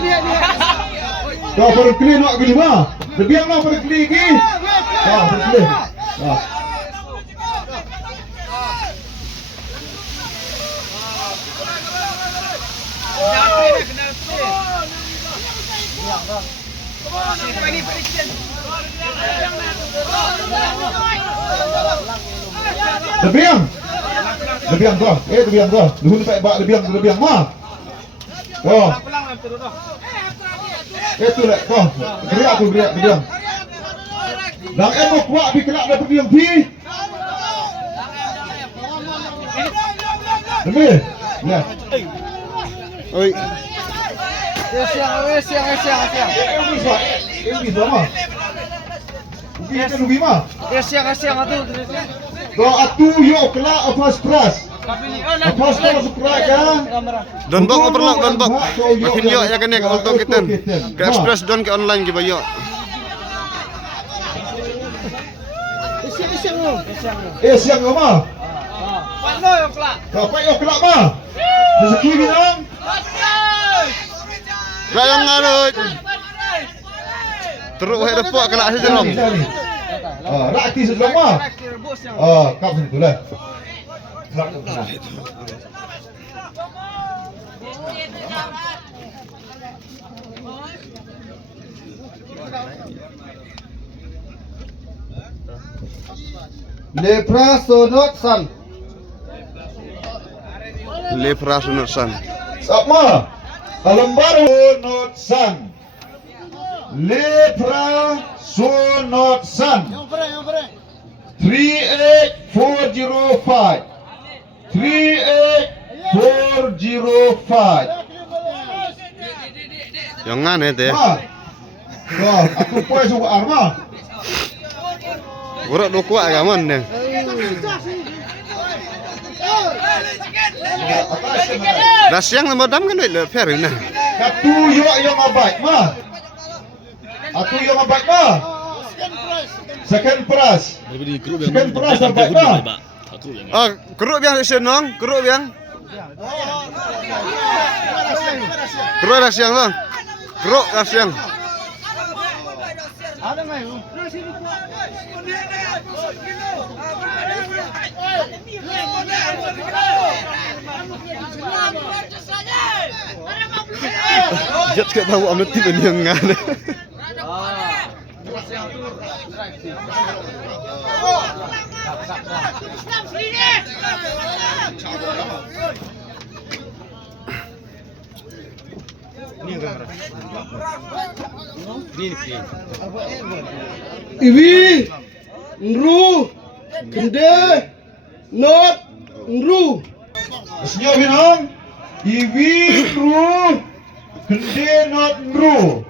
Dia. Kau berkeli nak gini mah. Lebiang nak berkeli lagi. Berkeli. Lebiang kau. Lebiang kau. Luhun tak bak lebiang mah. Kau. Itu lah kau. Gerak lebiang. Dah mau kuat pi kelak dah lebiang pi. Lebih. Ya. Oi. Siang. Ini sama. Ini lebih mah. Siang atuh. Kau atuh yo kelak first class. First class kerak kan. Don bok perlu don bok. Makin yo ya kan ya untuk kita. Ke express don ke online ke bayo. Siang mah. Kau yo kelak mah. Rezeki bintang. Rayong ngarut. Teruk hai depok kelak sejerom. Rakti sejerom mah. Kap situ lah. Lepra sonot san. Lepra sunursan. Sama. Alambaru not san. Lepra sunot san. 38405. 38405. Yang ngane teh. Aku poin suku arma. Urak do kuat gamon ne. Dah siang lemah dam kan le fair nah. Katu yo yang abad mah. Atu yang abad mah. Second prize. Second prize abad mah. Keruk biang senong, keruk biang. Keruk dah siang lah. Keruk dah siang. Ada mai. Jat kat tahu amat tiba ni yang ngane. Iwi, nru, kende, not, nru. Senyap binang. Iwi ru. Kende not nru.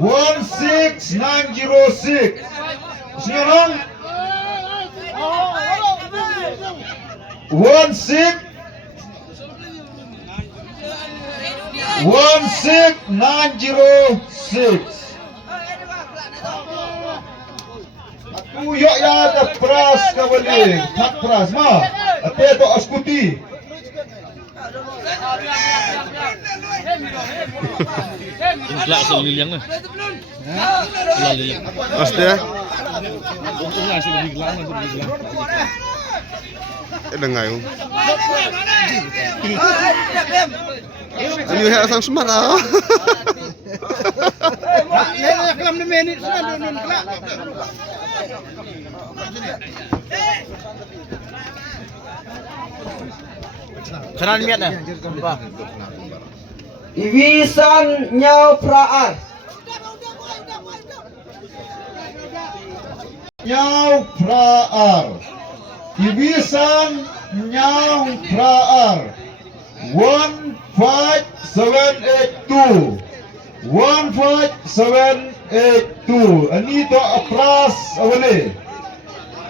16906. Senyap binang. 16906. Aku yok ya ada pras kawali, tak pras mah. Ate to askuti. Kelak seliliang lah. Seliliang. Pasti ya. Untung lah sudah digelang. Dengar yo. Ini hal sang semara. Kelam ni minit sudah nun kelak. Kenan miat dah. Iwisan nyau praar. Nyau praar. Ibisan nyau praar. 15782. 15782. Ini to pras awale.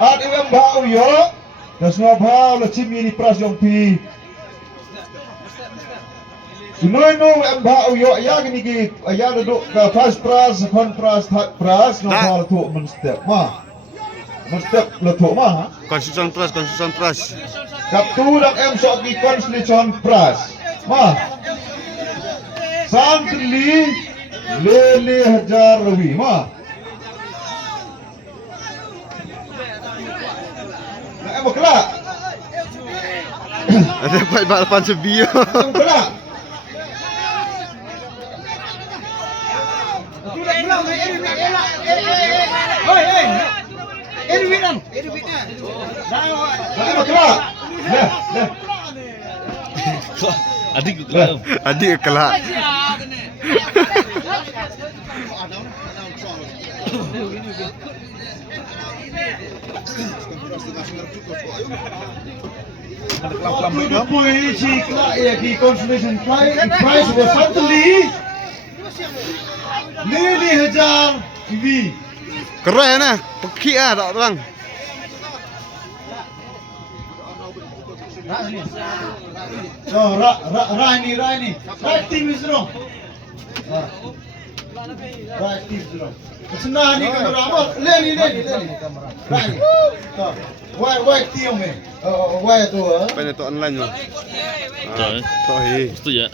At iwem bau yo. Das no bau la chimi ni pras yang pi. Inoy no em bau yo ya gini ki ya duduk ke first pras, second pras, third pras no bau tu menstep mah. Menstep le tu mah. Konstitusi pras. Kaptu dak em sok ki konstitusi pras. Ma. Santli Lele Hajar Ravi. Ma. Nak apa kelak? Ada balapan sebio. Nak kelak? Nak apa kelak? Dah. Adik kelak. Adik kelak. Waktu the point si kelak ya ki consolation prize was suddenly Lele Hajar TV. Keren nah. Pekik ah tak terang. Oh, Rani. Right team is wrong. Right team is wrong. Senang ni kamera apa? Leni. Rani. Why team me? Why tu? Pengen tu online tu. Betul. Tohi. Setuju ya?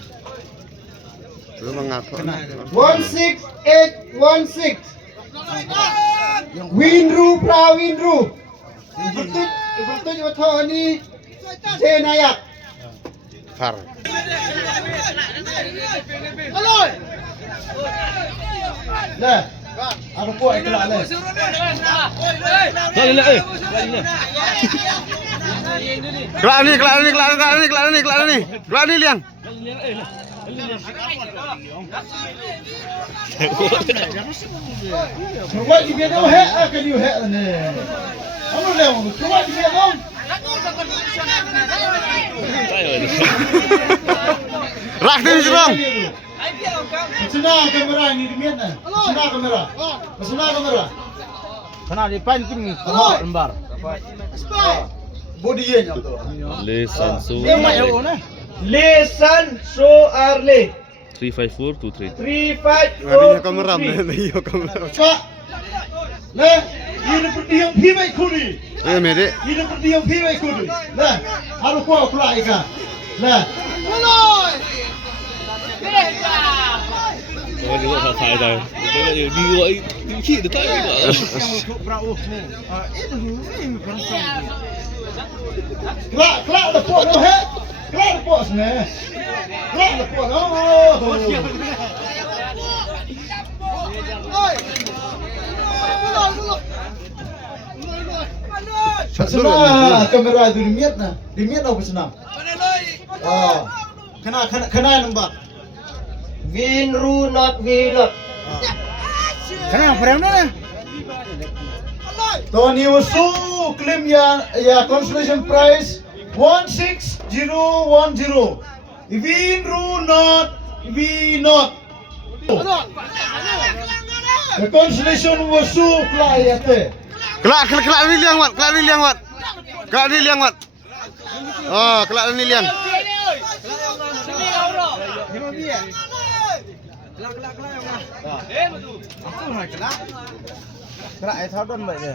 Lu mengatur. 16816. Winru pra Winru. Betul oto ni Senayak. Far. Dah. Ada puak kelak le. Kelak lelak Kelak ni liang. Kuat di biar dah hek akan you hek ni. Apa dah? Kuat di biar dah. Rak ni serong. Senang kamera ni di mana? Senang kamera. Kena di pancing lembar. Body ye nyam tu. Lesan so Lesan so arle 35423. 35 Ngadinya kamera ni kamera. Pak. Le, ini perdiam pi mai kudi. Eh mede. Ini perdiam pi mai kudi. Le, haru kuat kelak ikan. Le. Oh, dia buat saya dah. Dia buat dia dekat juga. Kelak dah puak dah hek. Kelak dah puak sini. Kelak dah puak. Oh. Senang kamera tu di miat apa senang? Oh, kena nampak. Winru not Winot. Kena frame na. Tony Usu claim ya consolation prize 16010. Winru not. The consolation Usu playate. Kelak ni liang wat. Oh, kelak ni liang. Kelak ai thau don vậy nè.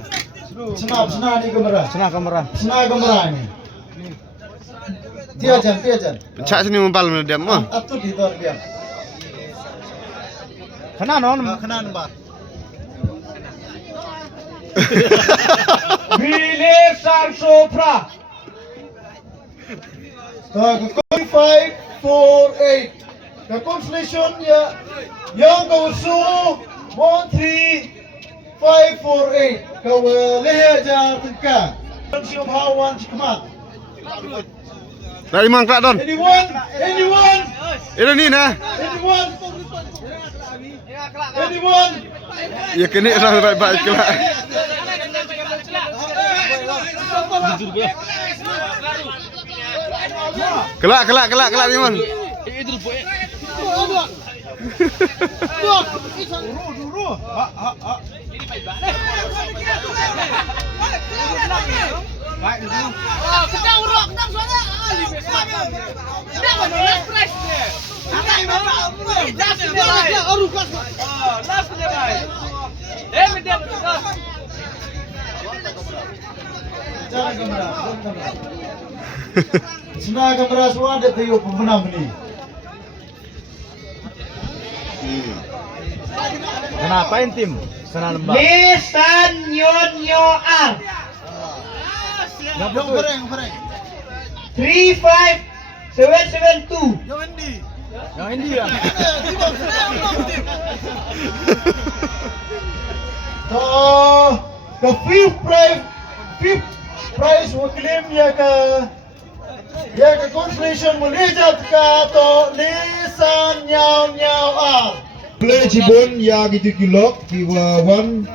Senang ni kamera. Senang kamera. Senang kamera ni. Tiajan. Cak sini membal mana dia mah. Atut di tor dia. Kena non kena nembak. Bile Sopra. 548. The consolation ya yang kau su 13548 kau leher tengkar. Siapa hawan cekmat. Dari mang kelak don. Anyone? Ini ni nah. Anyone? Ya kena orang baik-baik kelak. Kelak ni man. Itu lupa ya. Senang kamera suara dia tengok pemenang ni. Kenapa tim? Sana lembah. Lisan Nyonyo R. Yang bereng. 35772. Yang ini lah. The fifth prize will claim ya ka consolation mo lejat ka to lisan nyaw nyaw ah. Play Jibon ya gitu kilok di 1